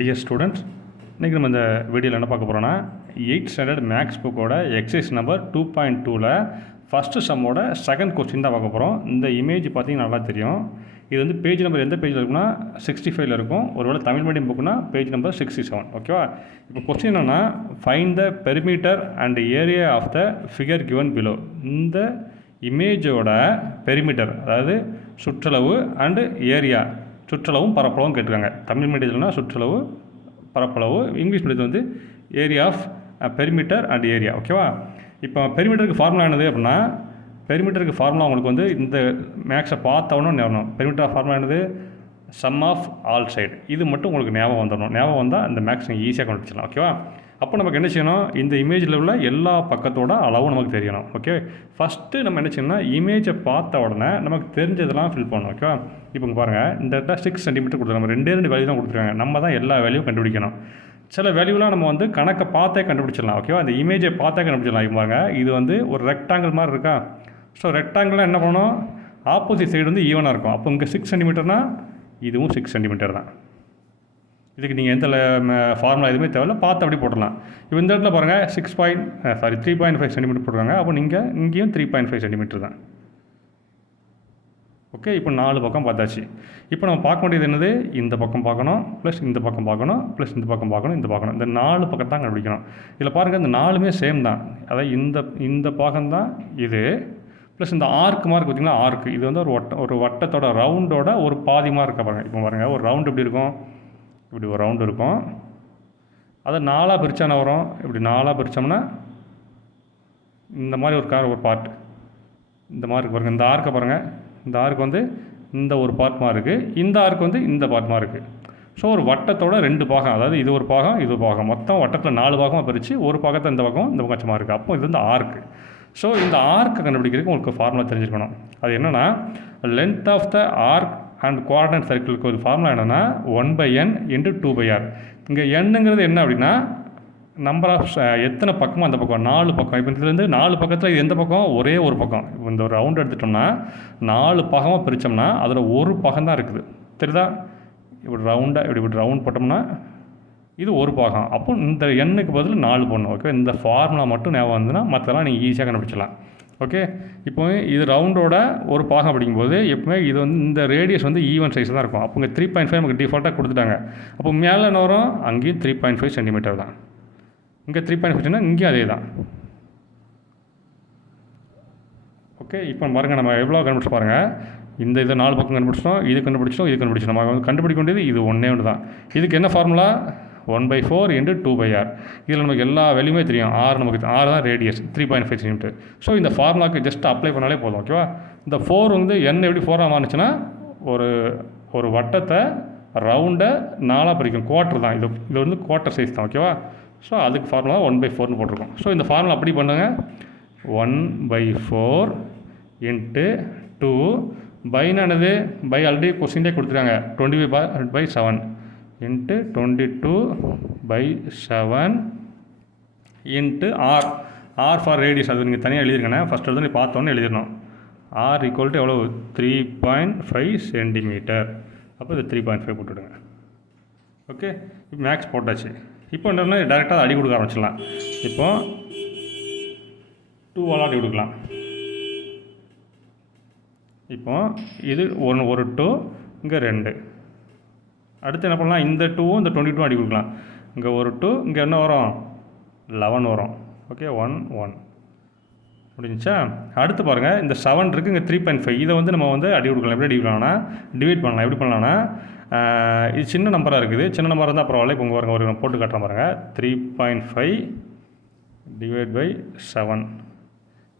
Dear students, இன்றைக்கி நம்ம இந்த வீடியோவில் என்ன பார்க்க போகிறோன்னா 8th ஸ்டாண்டர்ட் மேக்ஸ் புக்கோட எக்ஸசைஸ் நம்பர் 2.2ல் ஃபஸ்ட்டு சம்மோட செகண்ட் கொஸ்டின் தான் பார்க்க போகிறோம். இந்த இமேஜ் பார்த்தீங்கன்னா நல்லா தெரியும். இது வந்து பேஜ் நம்பர் எந்த பேஜில் இருக்குன்னா 65ல் இருக்கும். ஒருவேளை தமிழ் மீடியம் புக்குனா பேஜ் நம்பர் 67. ஓகேவா? இப்போ கொஸ்டின் என்னென்னா, find the perimeter and area of the figure given below. இந்த இமேஜோட பெரிமீட்டர், அதாவது சுற்றளவு அண்டு ஏரியா, சுற்றளவும் பரப்பளவும் கேட்டிருக்காங்க. தமிழ் மீடியத்தில்னா சுற்றளவு பரப்பளவு, இங்கிலீஷ் மீடியத்தில் வந்து area of perimeter and area. ஓகேவா? இப்போ பெரிமீட்டருக்கு ஃபார்முலா என்னது அப்படின்னா, பெரிமீட்டருக்கு ஃபார்முலா உங்களுக்கு வந்து இந்த மேக்ஸை பார்த்தவொன்னே ஞாபகம். பெரிமீட்டர் ஃபார்முலா என்னது? Sum of all side. இது மட்டும் உங்களுக்கு ஞாபகம் வந்துடணும். ஞாபகம் வந்தால் இந்த மேக்ஸ் நீங்கள் ஈஸியாக கண்டுபிடிச்சிடலாம். ஓகேவா? அப்போ நமக்கு என்ன செய்யணும், இந்த இமேஜில் உள்ள எல்லா பக்கத்தோட அளவும் நமக்கு தெரியணும். ஓகே, ஃபஸ்ட்டு நம்ம என்ன செய்யணும்னா, இமேஜை பார்த்த உடனே நமக்கு தெரிஞ்சதெல்லாம் ஃபில் பண்ணணும். ஓகேவா? இப்போ பாருங்கள், இந்த இடத்துல 6 சென்டிமீட்டர் கொடுத்துருக்காங்க. நம்ம ரெண்டு வேல்யூ தான் கொடுத்துருக்காங்க. நம்ம தான் எல்லா வேல்யூவும் கண்டுபிடிக்கணும். சில வேல்யூலாம் நம்ம வந்து கணக்கை பார்த்தே கண்டுபிடிச்சிடலாம். ஓகேவா? இந்த இமேஜை பார்த்தே கண்டுபிடிச்சிடலாம். இப்போ பாருங்க, இது வந்து ஒரு ரெக்டாங்கிள் மாதிரி இருக்கா? ஸோ ரெக்டாங்கிளாக என்ன பண்ணணும், ஆப்போசிட் சைடு வந்து ஈவனாக இருக்கும். அப்போ இங்கே 6 சென்டிமீட்டர்னால் இதுவும் 6 சென்டிமீட்டர் தான். இதுக்கு நீங்கள் எந்த ஃபார்முலா எதுவுமே தேவையில்ல, பார்த்து அப்படி போட்டுடலாம். இப்போ இந்த இடத்துல பாருங்கள் 3.5 சென்டிமீட்டர் போட்டுருக்காங்க. அப்போ நீங்கள் இங்கேயும் 3.5 சென்டிமீட்டர் தான். ஓகே, இப்போ 4 பக்கம் பார்த்தாச்சு. இப்போ நம்ம பார்க்க வேண்டியது என்னது, இந்த பக்கம் பார்க்கணும், ப்ளஸ் இந்த பக்கம் பார்க்கணும், ப்ளஸ் இந்த பக்கம் பார்க்கணும், இந்த பார்க்கணும். இந்த 4 பக்கம் தான் கண்டுபிடிக்கணும். இதில் பாருங்கள், இந்த 4மே சேம் தான். அதாவது இந்த பாகம் தான் இது, ப்ளஸ் இந்த ஆர்க் மார்க் பார்த்திங்கன்னா ஆர்க், இது வந்து ஒரு வட்டத்தோட ரவுண்டோட ஒரு பாதி மார்க் இருக்க பாருங்கள். இப்போ பாருங்கள், ஒரு ரவுண்டு எப்படி இருக்கும், இப்படி ஒரு ரவுண்டு இருக்கும். அதை 4ஆக பிரித்தான வரும். இப்படி 4ஆக பிரித்தோம்னா இந்த மாதிரி ஒரு பார்ட் இந்த மாதிரி இருக்கு பாருங்கள். இந்த ஆர்க்கை பாருங்கள், இந்த ஆர்க் வந்து இந்த ஒரு பார்ட் மாதிரி இருக்குது, இந்த ஆர்க் வந்து இந்த பார்ட் மாதிரி இருக்குது. ஸோ ஒரு வட்டத்தோட 2 பாகம், அதாவது இது ஒரு பாகம், இது ஒரு பாகம், மொத்தம் வட்டத்தில் 4 பாகமாக பிரித்து ஒரு பாகத்தை இந்த பக்கம் இந்த பக்கமாக இருக்குது. அப்போ இது வந்து ஆர்க்கு. ஸோ இந்த ஆர்க்கை கண்டுபிடிக்கிறதுக்கு உங்களுக்கு ஃபார்முலா தெரிஞ்சுக்கணும். அது என்னென்னா, length of the arc and quadrant சர்க்கிளுக்கு ஒரு ஃபார்முலா என்னென்னா 1/n × 2/r. இங்கே எண்ணுங்கிறது என்ன அப்படின்னா, நம்பர் ஆஃப் எத்தனை பக்கமோ அந்த பக்கம், 4 பக்கம். இப்போ இதுலேருந்து 4 பக்கத்தில் இது எந்த பக்கம், ஒரே ஒரு பக்கம். இப்போ இந்த ஒரு ரவுண்ட் எடுத்துட்டோம்னா 4 பாகமாக பிரித்தோம்னா அதில் ஒரு பாகம் தான் இருக்குது. தெரியுதா? இப்படி ரவுண்டாக இப்படி ரவுண்ட் போட்டோம்னா இது ஒரு பாகம். அப்போ இந்த எண்ணுக்கு பதில் 4 போடணும். ஓகே, இந்த ஃபார்முலா மட்டும் ஞாபகம் வந்துன்னா மற்றெல்லாம் நீங்கள் ஈஸியாக கண்டுபிடிச்சலாம். ஓகே, இப்போ இது ரவுண்டோட ஒரு பாகம் அப்படிங்கும்போது எப்பவுமே இது வந்து இந்த ரேடியஸ் வந்து ஈவன் சைஸ் தான் இருக்கும். அப்போ இங்கே 3.5 நமக்கு டிஃபால்ட்டாக கொடுத்துட்டாங்க. அப்போ மேலே என்ன வரும், அங்கேயும் 3.5 சென்டிமீட்டர் தான். இங்கே 3.5 இங்கேயும் அதே தான். ஓகே, இப்போ பாருங்கள், நம்ம எவ்வளோ கண்டுபிடிச்சு பாருங்கள். இதை 4 பக்கம் கண்டுபிடிச்சிட்டோம், இது கண்டுபிடிச்சிட்டோம், இது கண்டுபிடிச்சோம். நம்ம வந்து கண்டுபிடிக்க வேண்டியது இது ஒன்றே ஒன்று தான். இதுக்கு என்ன ஃபார்முலா, 1/4 × 2/r. இதில் நமக்கு எல்லா வேல்யூமே தெரியும். நமக்கு 6 தான் ரேடியஸ், 3.5 சென்டிமீட்டர். ஸோ இந்த ஃபார்முலாவுக்கு ஜஸ்ட் அப்ளை பண்ணாலே போதும். ஓகேவா? இந்த 4 வந்து என்ன எப்படி 4ஆக மாறுச்சுன்னா, ஒரு வட்டத்தை ரவுண்டை 4ஆக பிரிக்கும். குவார்ட்டர் தான் இது வந்து குவார்ட்டர் சைஸ் தான். ஓகேவா? ஸோ அதுக்கு ஃபார்முலா 1/4ன்னு போட்டிருக்கோம். ஸோ இந்த ஃபார்முலா அப்படி பண்ணுங்கள், 1/4 × 2 பைனானது பை ஆல்ரெடி கொஸ்டின்லேயே கொடுத்துருக்காங்க, 25/7 × 22/7 × r. r ஃபார் ரேடியஸ், அது நீங்கள் தனியாக எழுதிருக்கேன். ஃபஸ்ட் எடுத்து நீ பார்த்தோன்னே எழுதிடணும். r = எவ்வளோ, 3.5 சென்டிமீட்டர். அப்போ இது 3.5 போட்டுவிடுங்க. ஓகே, இப்போ மேக்ஸ் போட்டாச்சு. இப்போ என்னன்னா டேரெக்டாக அடி கொடுக்க ஆரம்பிச்சிடலாம். இப்போ 2ஆல் அடி கொடுக்கலாம். இப்போ இது ஒரு 2, இங்கே 2. அடுத்து என்ன பண்ணலாம், இந்த 2வும் இந்த 22 அடி கொடுக்கலாம். இங்கே ஒரு 2, இங்கே என்ன வரும், 11 வரும். ஓகே, 1 1 முடிஞ்சிச்சா? அடுத்து பாருங்கள், இந்த 7 இருக்குது, இங்கே 3.5. இதை வந்து நம்ம வந்து அடி கொடுக்கலாம். எப்படி அடி கொடுக்கலாம்னா, டிவைட் பண்ணலாம். எப்படி பண்ணலாம்னா, இது சின்ன நம்பராக இருக்குது, சின்ன நம்பர் இருந்தால் பரவாயில்ல. இப்போ பாருங்கள், ஒரு போட்டு காட்டுறேன் பாருங்கள், 3.5 / 7.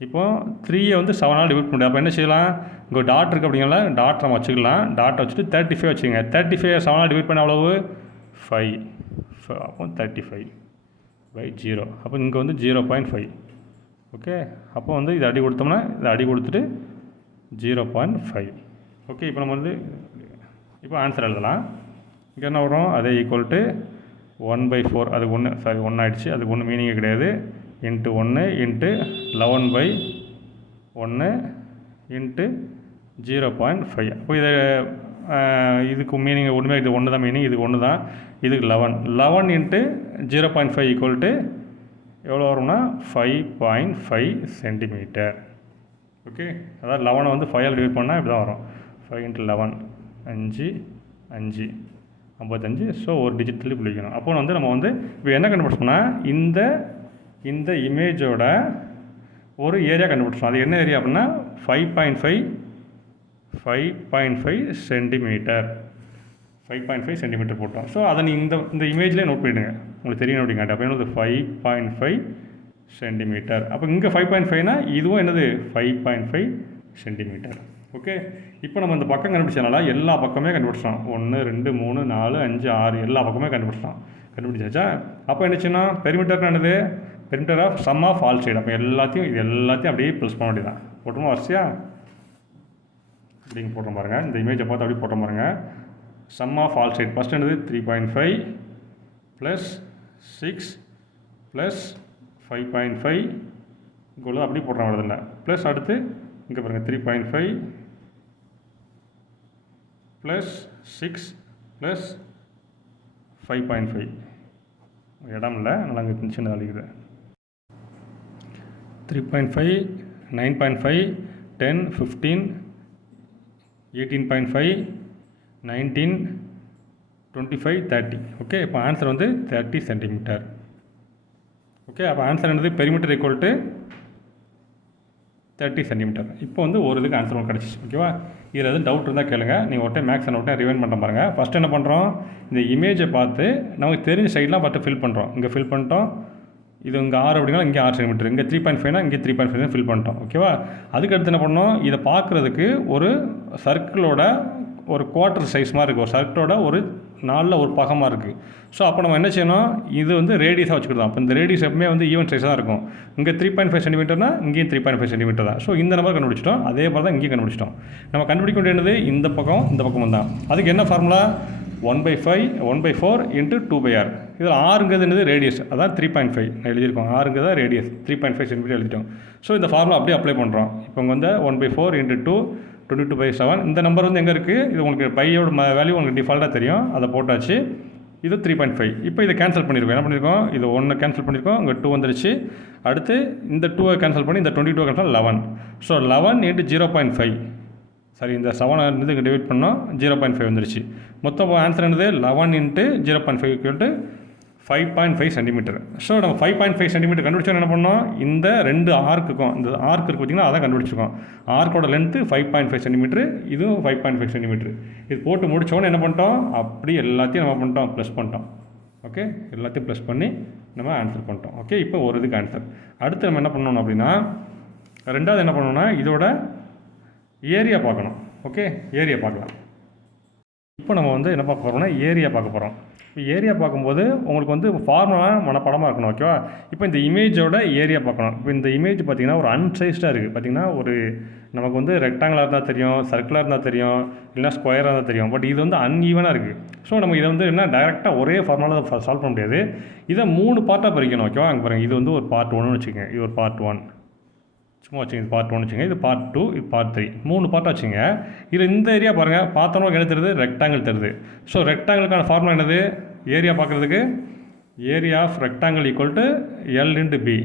இப்போ 3 வந்து 7ஆல் டிவைட் பண்ண முடியாது. அப்போ என்ன செய்யலாம், இங்கே டாட் இருக்குது அப்படிங்களா, டாட் நம்ம வச்சுக்கலாம். டாட்டை வச்சுட்டு 35 வச்சுக்கோங்க. 35 7ஆல் டிவைட் பண்ண அவ்வளவு 5. அப்போ 35/0. அப்போ இங்கே வந்து 0.5. ஓகே, அப்போ வந்து இதை அடி கொடுத்தோம்னா இதை அடி கொடுத்துட்டு 0.5. ஓகே, இப்போ நம்ம வந்து இப்போ ஆன்சர் எழுதலாம். இங்கே என்ன வரும், அதே ஈக்குவல் டு 1/4. அதுக்கு 1 ஆகிடுச்சு. அதுக்கு ஒன்றும் மீனிங்கே கிடையாது. × 1 × 11/1 × 0.5. அப்போ இதை இதுக்கு மீனிங் ஒன்றுமே இது ஒன்று தான் மீனிங், இதுக்கு ஒன்று தான், இதுக்கு 11 இன்ட்டு 0.5 ஈக்குவல் டு எவ்வளோ வரும்னா 5.5 சென்டிமீட்டர். ஓகே, அதாவது 11 வந்து 5 டிவைட் பண்ணால் இப்படி தான் வரும். 5 இன்ட்டு 11 5 5 55. ஸோ ஒரு டிஜிட்டலி பிடிக்கணும். அப்போ வந்து நம்ம வந்து இப்போ என்ன கண்டுபிடிச்சோம்னா இந்த இமேஜோட ஒரு ஏரியா கண்டுபிடிச்சோம். அது என்ன ஏரியா அப்படின்னா 5.5 சென்டிமீட்டர். 5.5 சென்டிமீட்டர் போட்டோம். ஸோ அதை நீங்கள் இந்த இமேஜ்லேயே நோட் பண்ணிவிடுங்க, உங்களுக்கு தெரியணும் அப்படிங்காட்டி. அப்போ என்னது 5.5 சென்டிமீட்டர். அப்போ இங்கே 5.5னா இதுவும் என்னது 5.5 சென்டிமீட்டர். ஓகே, இப்போ நம்ம இந்த பக்கம் கண்டுபிடிச்சனால எல்லா பக்கமே கண்டுபிடிச்சோம். 1 2 3 4 5 6 எல்லா பக்கமே கண்டுபிடிச்சாச்சா. அப்போ என்னச்சுன்னா பெரிமீட்டர்னு என்னது perimeter of sum of all side. அப்போ எல்லாத்தையும் அப்படியே ப்ளஸ் பண்ண வேண்டியதான். போட்டோமா வரிசையா அப்படிங்க போட்டோம் பாருங்கள். இந்த இமேஜை பார்த்து அப்படியே போட்டோம் பாருங்கள். Sum of all side first என்னது 3.5 ப்ளஸ் 6 ப்ளஸ் 5.5 இவ்வளோ அப்படி போடுறோம் வருதில்ல. ப்ளஸ் அடுத்து இங்கே பாருங்கள் 3.5 ப்ளஸ் 6 ப்ளஸ் 5.5 இடம் இல்லை, நல்லா இங்கே சின்ன அழிக்குது. 3.5 9.5 10 15 18.5 19 25 30. ஓகே, இப்போ ஆன்சர் வந்து 30 சென்டிமீட்டர். ஓகே, அப்போ ஆன்சர் என்னது பெரிமீட்டர் ஈக்குவல் டு 30 சென்டிமீட்டர். இப்போ வந்து ஒரு இதுக்கு ஆன்சர் ஒன்று கிடச்சிச்சு. ஓகேவா, இதில் எதுவும் டவுட் இருந்தால் கேளுங்க. நீங்கள் ஒரு டைம் மேக்ஸ் அண்ட் ஒரு டைம் ரிவைண்ட் பண்ண பாருங்கள். ஃபஸ்ட்டு என்ன பண்ணுறோம், இந்த இமேஜை பார்த்து நமக்கு தெரிஞ்ச சைட்லாம் ஃபஸ்ட்டு ஃபில் பண்ணுறோம். இங்கே ஃபில் பண்ணிட்டோம். இது இங்கே 6 அப்படின்னா இங்கே 6 சென்டிமீட்டர், இங்கே 3.5னா இங்கே 3.5 ஃபில் பண்ணிட்டோம். ஓகேவா, அதுக்கடுத்து என்ன பண்ணோம், இதை பார்க்குறதுக்கு ஒரு சர்க்கிளோட ஒரு குவார்ட்டர் சைஸ் மாதிரி இருக்குது. ஒரு சர்க்கிளோட ஒரு 4ல் ஒரு பாகமாக இருக்குது. ஸோ அப்போ நம்ம என்ன செய்யணும், இது வந்து ரேடியஸாக வச்சுக்கிட்டோம். அப்போ இந்த ரேடியஸ் எப்பவுமே வந்து ஈவன் சைஸ் தான் இருக்கும். இங்கே 3.5 சென்டிமீட்டர்னா இங்கேயும் 3.5 சென்டிமீட்டர் தான். ஸோ இந்த நம்பர் கண்டுபிடிச்சிட்டோம். அதே மாதிரி தான் இங்கேயும் கண்டுபிடிச்சிட்டோம். நம்ம கண்டுபிடிக்க வேண்டியது இந்த பக்கம் தான். அதுக்கு என்ன ஃபார்முலா 1/4 இன்ட்டு 2/r. இதில் ஆறுங்கிறது என்னது ரேடியஸ், அதான் 3.5 எழுதியிருக்கோம். ஆறுங்கிறது தான் ரேடியஸ், 3.5 சென்டிமீட்டர் எழுதிட்டோம். ஸோ இந்த ஃபார்முலா அப்படியே அப்ளை பண்ணுறோம். இப்போ இங்கே வந்து 1/4 இன்ட்டு 2 22/7. இந்த நம்பர் வந்து எங்கே இருக்குது, இது உங்களுக்கு பையோட வேல்யூ உங்களுக்கு டிஃபால்ட்டாக தெரியும், அதை போட்டாச்சு. இது 3.5. இப்போ இதை கேன்சல் பண்ணியிருக்கோம். என்ன பண்ணியிருக்கோம், இது 1 கேன்சல் பண்ணியிருக்கோம், இங்கே 2 வந்துருச்சு. அடுத்து இந்த 2 கேன்சல் பண்ணி இந்த 22 கேன்சல் 11. ஸோ 11 இன்ட்டு 0.5, சரி இந்த 7 இருந்து இங்கே டிவைட் பண்ணோம், 0.5 வந்துருச்சு. மொத்தம் ஆன்சர் என்னது 11 into 0.5 equal to 5.5 centimetre. So நம்ம 5.5 சென்டிமீட்டர் கண்டுபிடிச்சோம். என்ன பண்ணோம், இந்த 2 ஆர்க்குக்கும் இந்த ஆர்க் இருக்குது பார்த்திங்கன்னா அதான் கண்டுபிடிச்சிருக்கோம். ஆர்க்கோட லென்த்து 5.5 சென்டிமீட்டர், இதுவும் 5.5 சென்டிமீட்டர். இது போட்டு முடித்தோன்னே என்ன பண்ணிட்டோம், அப்படி எல்லாத்தையும் நம்ம பண்ணிட்டோம் ப்ளஸ் பண்ணிட்டோம். ஓகே, எல்லாத்தையும் ப்ளஸ் பண்ணி நம்ம ஆன்சர் பண்ணிட்டோம். ஓகே, இப்போ ஒரு இதுக்கு ஆன்சர். அடுத்து நம்ம என்ன பண்ணணும் அப்படின்னா, ரெண்டாவது என்ன பண்ணணும்னா இதோட ஏரியா பார்க்கணும். ஓகே, ஏரியா பார்க்கலாம். இப்போ நம்ம வந்து என்ன பார்க்க போகிறோம்னா ஏரியா பார்க்க போகிறோம். இப்போ ஏரியா பார்க்கும்போது உங்களுக்கு வந்து ஃபார்முலா மனப்படமாக இருக்கணும். ஓகேவா, இப்போ இந்த இமேஜோட ஏரியா பார்க்கணும். இப்போ இந்த இமேஜ் பார்த்திங்கன்னா ஒரு அன்சைஸ்டாக இருக்குது. பார்த்திங்கன்னா ஒரு நமக்கு வந்து ரெக்டாங்கிளாக இருந்தால் தெரியும், சர்க்கிளாக இருந்தால் தெரியும், இல்லைனா ஸ்கொயராக இருந்தால் தெரியும். பட் இது வந்து அன்ஈவனாக இருக்குது. ஸோ நம்ம இதை வந்து என்ன டைரெக்டாக ஒரே ஃபார்முலாவில் சால்வ் பண்ண முடியாது. இதை 3 பார்ட்டாக பிரிக்கணும். ஓகேவா, அங்கே பாருங்கள், இது வந்து ஒரு பார்ட் 1னு வச்சுக்கோங்க. இது ஒரு பார்ட் 1 சும்மா வச்சுங்க. இது பார்ட் 1 வச்சுங்க, இது பார்ட் 2, இது பார்ட் 3, 3 பார்ட்டாக வச்சுங்க. இது இந்த ஏரியா பாருங்கள், பார்த்தோன்னா என்ன தெரியுது, ரெக்டாங்கிள் தெரியுது. ஸோ ரெக்டாங்கிளுக்கான ஃபார்முலா என்னது, ஏரியா பார்க்குறதுக்கு area of rectangle equal to L into B.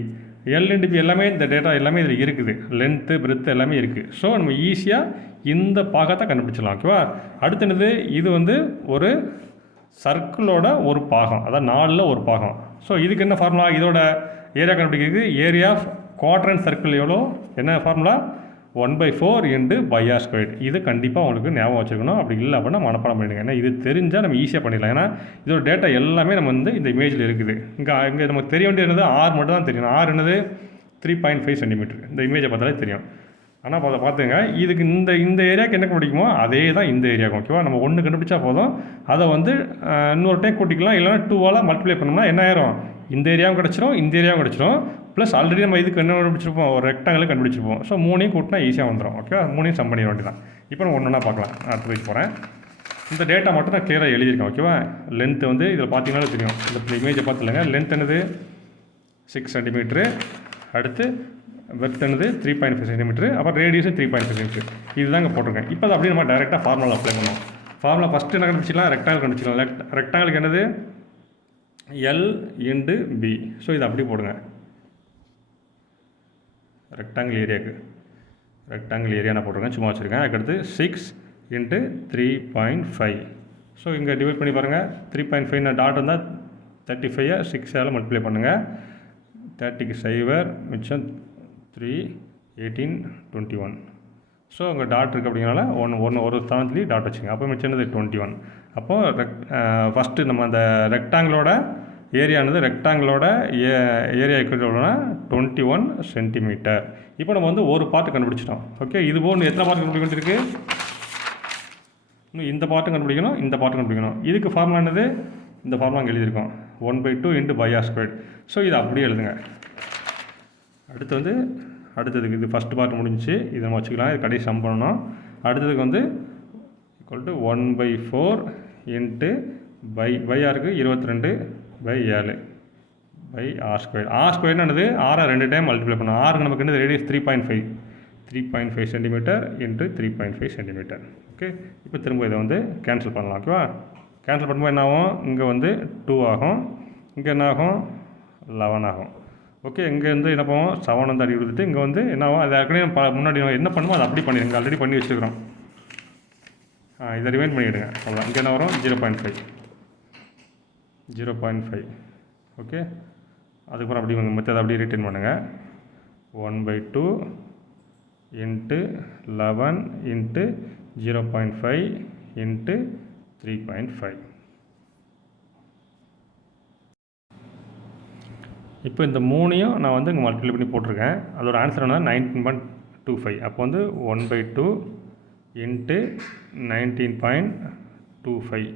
L into B எல்லாமே இந்த டேட்டா எல்லாமே இதில் இருக்குது, லென்த்து பிரெத்து எல்லாமே இருக்குது. ஸோ நம்ம ஈஸியாக இந்த பாகத்தை கண்டுபிடிச்சிடலாம். ஓகேவா, அடுத்து என்னது, இது வந்து ஒரு சர்க்கிளோட ஒரு பாகம், அதான் 4ல் ஒரு பாகம். ஸோ இதுக்கு என்ன ஃபார்முலா, இதோட ஏரியா கண்டுபிடிக்கிறது ஏரியா ஆஃப் குவாட்ரண்ட் சர்க்கிள் எவ்வளோ, என்ன ஃபார்முலா 1/4 இன்ட்டு πr ஸ்கொயர். இது கண்டிப்பாக உங்களுக்கு ஞாபகம் வச்சுக்கணும். அப்படி இல்லை அப்படின்னா மனப்பாடம் பண்ணிடுங்க. ஏன்னா இது தெரிஞ்சால் நம்ம ஈஸியாக பண்ணிடலாம். ஏன்னா இதோட டேட்டா எல்லாமே நம்ம வந்து இந்த இமேஜில் இருக்குது. இங்கே நமக்கு தெரிய வேண்டியது என்னது, ஆர் மட்டும் தான் தெரியும். ஆர் என்னது 3.5 சென்டிமீட்டர். இந்த இமேஜை பார்த்தாலே தெரியும். ஆனால் பார்த்துங்க, இதுக்கு இந்த ஏரியாவுக்கு என்ன கண்டுபிடிக்குமோ அதே தான் இந்த ஏரியாவுக்கும். ஓகேவா, நம்ம 1 கண்டுபிடிச்சா போதும், அதை வந்து இன்னொரு டைம் கூட்டிக்கலாம். இல்லைனா 2ஆல் மல்டிப்ளை பண்ணோம்னா என்ன ஆயிரும், இந்த ஏரியாவும் கிடச்சிரும், இந்த ஏரியாவும் கிடச்சிரும். ப்ளஸ் ஆல்ரெடி நம்ம இதுக்கு என்ன கண்டுபிடிச்சிருப்போம், ஒரு ரெக்டாங்கில் கண்டுபிடிச்சிருப்போம். ஸோ 3ஐயும் கூட்டினா ஈஸியாக வந்துடும். ஓகே, 3ஐயும் சம் பண்ணிட வேண்டியதான். இப்போ நம்ம ஒன்றா பார்க்கலாம். அடுத்து போய் போகிறேன். இந்த டேட்டா மட்டும் நான் கிளியராக எழுதியிருக்கேன். ஓகேவா, லென்த்து வந்து இதில் பார்த்தீங்கன்னா தெரியும். இந்த இமேஜை பார்த்துலங்க, லென்த் என்னது 6 சென்டிமீட்ரு, அடுத்து வெர்த் என்னது 3.5 சென்டிமீட்ரு, அப்புறம் ரேடியஸும் 3.5 சென்டிமீட்ரு. இதுதாங்க போட்டிருக்கேன். இப்போ அதை அப்படியே நம்ம டேரெக்டாக ஃபார்முலா அப்ளை பண்ணுவோம். ஃபார்முலா ஃபஸ்ட்டு என்ன கண்டுபிடிச்சிக்கலாம், ரெக்டாங்கிள் கண்டுபிடிச்சிக்கலாம். ரெக்டாங்கிளுக்கு என்னது எல் இன்டு பி. ஸோ இது அப்படி போடுங்க. ரெக்டாங்கிள் ஏரியா நான் போட்டிருக்கேன், சும்மா வச்சுருக்கேன். அதுக்கடுத்து 6 இன்ட்டு 3.5. ஸோ இங்கே டிவைட் பண்ணி பாருங்கள். 3.5 டாட் இருந்தால் 35 6ஆல் மல்டிப்ளை பண்ணுங்கள். 30க்கு 0 மிச்சம் 3 18 21. ஸோ அங்கே டாட் இருக்குது அப்படிங்கிறனால ஒரு ஸ்தானத்துலேயும் டாட் வச்சுங்க. அப்போ மிச்சம் என்னது 21. அப்போது ஃபஸ்ட்டு நம்ம அந்த ரெக்டாங்கிளோட ஏரியானது ரெக்டாங்கிளோட ஏரியா எவ்வளோனா 21 சென்டிமீட்டர். இப்போ நம்ம வந்து ஒரு பார்ட்டு கண்டுபிடிச்சிட்டோம். ஓகே, இது போல் எத்தனை பார்ட்டு கண்டுபிடிக்க வேண்டியிருக்கு? இன்னும் இந்த பார்ட்டும் கண்டுபிடிக்கணும், இந்த பார்ட்டும் கண்டுபிடிக்கணும். இதுக்கு ஃபார்முலா என்னது? இந்த ஃபார்முலா அங்கே எழுதியிருக்கோம், 1/2 into pi R squared. So இது அப்படியே எழுதுங்க. அடுத்ததுக்கு இது ஃபஸ்ட் பார்ட் முடிஞ்சிச்சு, இதை நம்ம வச்சுக்கலாம். இது கடைசி சம் பண்ணணும். அடுத்ததுக்கு வந்து ஈக்குவல் டு 1/4 இன்ட்டு பை ஆருக்கு 22/7 பை ஆர் ஸ்கொயர். ஆர் ஸ்கொயர்னு என்னது? ஆரை 2 டைம் மல்டிப்ளை பண்ணணும். ஆருக்கு நமக்கு என்னது radius 3.5 centimetre into 3.5 centimetre. Okay, இப்போ திரும்ப இதை வந்து கேன்சல் பண்ணலாம். ஓகேவா? கேன்சல் பண்ணும்போது என்ன ஆகும்? இங்கே வந்து 2 ஆகும், இங்கே என்ன ஆகும்? 11 ஆகும். ஓகே, இங்கே வந்து என்ன பண்ணுவோம்? 7 வந்து அடி கொடுத்துட்டு இங்கே வந்து என்ன ஆகும்? அது ஏற்கனவே முன்னாடி என்ன பண்ணுமோ அதை அப்படி பண்ணிடுங்க. ஆல்ரெடி பண்ணி வச்சுருக்கிறோம். இதை ரிமைண்ட் பண்ணிவிடுங்க. அவ்வளோ. இங்கே என்ன வரும்? 0.5. ஓகே, அதுக்கப்புறம் அப்படி மற்ற அப்படியே ரிட்டர்ன் பண்ணுங்கள். 1/2 இன்ட்டு 11 இன்ட்டு 0.5 இன்ட்டு 3.5. இப்போ இந்த 3ஐயும் நான் வந்து இங்கே மல்டிப்ளை பண்ணி போட்டிருக்கேன். அதோட ஆன்சர் என்ன? 19.25. அப்போ வந்து 1/2 இன்ட்டு 19.25.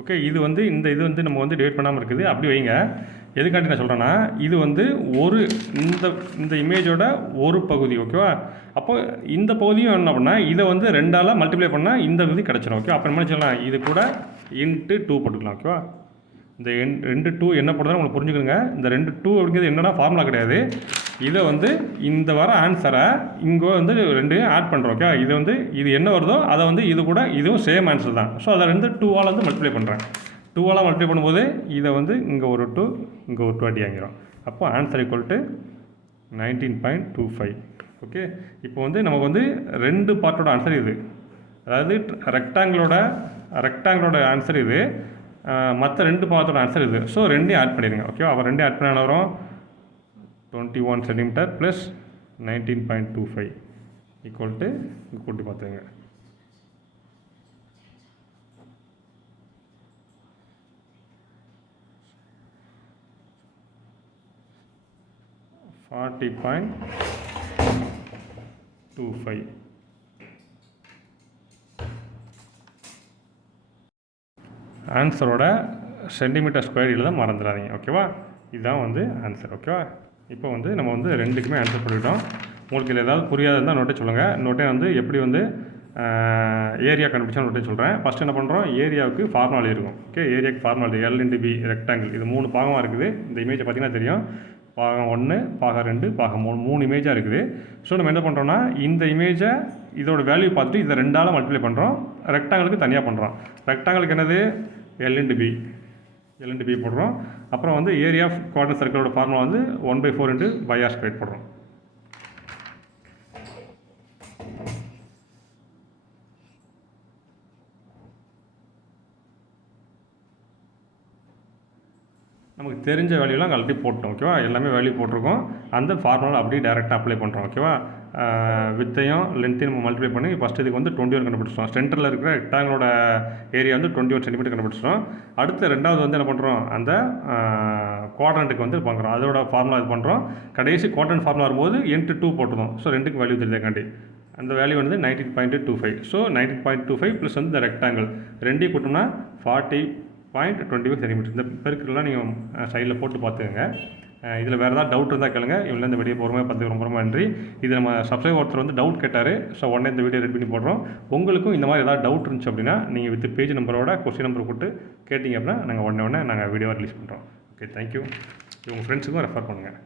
ஓகே, இது வந்து இது வந்து நம்ம வந்து டிவைட் பண்ணாமல் இருக்குது. அப்படி வைங்க. எதுக்காண்டி நான் சொல்கிறேன்னா, இது வந்து இந்த இமேஜோட ஒரு பகுதி. ஓகேவா? அப்போ இந்த பகுதியும் என்ன பண்ணால் இதை வந்து 2ஆல் மல்டிப்ளை பண்ணால் இந்த பகுதி கிடச்சிடும். ஓகே, அப்புறம் என்ன சொல்லலாம்? இது கூட இன்ட்டு 2 போட்டுக்கலாம். ஓகேவா? இந்த 2 என்ன போடுறதுன்னு உங்களுக்கு புரிஞ்சுக்கணுங்க. இந்த 2 அப்படிங்கிறது என்னென்னா ஃபார்முலா கிடையாது. இதை வந்து இந்த வர ஆன்சரை இங்கே வந்து 2 ஆட் பண்ணுறோம். ஓகே, இது என்ன வருதோ அதை வந்து இது கூட இதுவும் சேம் ஆன்சர் தான். ஸோ அதை 2ஆல் வந்து மல்டிப்ளை பண்ணுறேன். 2ஆல் மல்டிப்ளை பண்ணும்போது இதை வந்து இங்கே ஒரு 2 இங்கே ஒரு 2 அடி ஆகிரும். அப்போ ஆன்சர் ஈக்குவல் டு 19.25. ஓகே, இப்போ வந்து நமக்கு வந்து 2 பார்ட்டோட ஆன்சர் இது. அதாவது ரெக்டாங்கிளோட ஆன்சர் இது, மற்ற 2 பார்ட்டோட ஆன்சர் இது. ஸோ 2ஐயும் ஆட் பண்ணிடுங்க. ஓகே, அப்போ 2 ஆட் பண்ண வரும் 21 சென்டிமீட்டர் ப்ளஸ் 19.25 ஈக்குவல் டு இங்கே கூட்டி பார்த்துங்க 40.25. ஆன்சரோட சென்டிமீட்டர் ஸ்கொயர் எழுத மறந்துடாதீங்க. ஓகேவா? இதுதான் வந்து ஆன்சர். ஓகேவா? இப்போ வந்து நம்ம வந்து 2க்குமே ஆன்சர் பண்ணிட்டோம். உங்களுக்கு இதில் ஏதாவது புரியாத இருந்தால் நோட்டே சொல்லுங்கள். நோட்டே வந்து எப்படி வந்து ஏரியா கண்டுபிடிச்சா நோட்டே சொல்கிறேன். ஃபஸ்ட்டு என்ன பண்ணுறோம்? ஏரியாவுக்கு ஃபார்முலா இருக்கும். ஓகே, ஏரியாவுக்கு ஃபார்முலா L × B ரெக்டாங்கிள். இது 3 பாகமாக இருக்குது. இந்த இமேஜை பார்த்தீங்கன்னா தெரியும். பாகம் 1, பாகம் 2, பாகம் 3 இமேஜாக இருக்குது. ஸோ நம்ம என்ன பண்ணுறோன்னா, இந்த இமேஜை இதோட வேல்யூ பார்த்துட்டு இதை 2ஆல் மல்டிப்ளை பண்ணுறோம். ரெக்டாங்கிளுக்கு தனியாக பண்ணுறோம். ரெக்டாங்கிளுக்கு என்னது? L × B போடுறோம். அப்புறம் வந்து ஏரியா ஆஃப் குவாட்ரண்ட் சர்க்கிளோட ஃபார்முலா வந்து 1/4 இன்ட்டு பை ஆர் ஸ்கொயர் போடுறோம். நமக்கு தெரிஞ்ச வேல்யூலாம் ஆல்ரெடி போட்டோம். ஓகேவா? எல்லாமே வேல்யூ போட்டிருக்கோம். அந்த ஃபார்முலா அப்படியே டேரெக்டாக அப்ளை பண்ணுறோம். ஓகேவா? வித்தையும் லென்த்தையும் நம்ம மல்டிப்ளை பண்ணி ஃபஸ்ட்டு இதுக்கு வந்து 21 கண்டுபிடிச்சிட்டோம். சென்டரில் இருக்கிற ரெக்டாங்கிளோட ஏரியா வந்து 21 சென்டிமீட்டர் கண்டுபிடிச்சிட்டோம். அடுத்து ரெண்டாவது வந்து என்ன பண்ணுறோம்? அந்த குவாட்ரண்ட்டுக்கு வந்து பார்க்குறோம். அதோட ஃபார்முலா இது பண்ணுறோம். கடைசி குவாட்ரண்ட் ஃபார்முலா வரும்போது × 2 போட்டுருந்தோம். ஸோ 2க்கு வேல்யூ தெரியாக்காண்டி அந்த வேல்யூ வந்து 19.25. ஸோ 19.25 ப்ளஸ் வந்து இந்த ரெக்டாங்கிள் 2ஐயும் கூட்டோம்னா 40.25 சென்டிமீட்டர். இந்த பெருக்கெல்லாம் நீங்கள் சைடில் போட்டு பார்த்துக்கோங்க. இதில் வேறு ஏதாவது டவுட் இருந்தால் கேளுங்க. இவ்வளோ இந்த வீடியோ பொறுமையாக பார்த்துக்கு ரொம்ப ரொம்ப நன்றி. இது நம்ம சப்ஸ்கிரைபர் ஒருத்தர் வந்து டவுட் கேட்டார். ஸோ உடனே இந்த வீடியோ ரெடி பண்ணி போடுறோம். உங்களுக்கும் இந்த மாதிரி ஏதாவது டவுட் இருந்துச்சு அப்படின்னா நீங்கள் வித் பேஜ் நம்பரோட கொஸ்டின் நம்பர் போட்டு கேட்டிங்க அப்படின்னா நாங்கள் உடனே நாங்கள் வீடியோவை ரிலீஸ் பண்ணுறோம். Okay, thank you. உங்கள் ஃப்ரெண்ட்ஸுக்கும் ரெஃபர் பண்ணுங்கள்.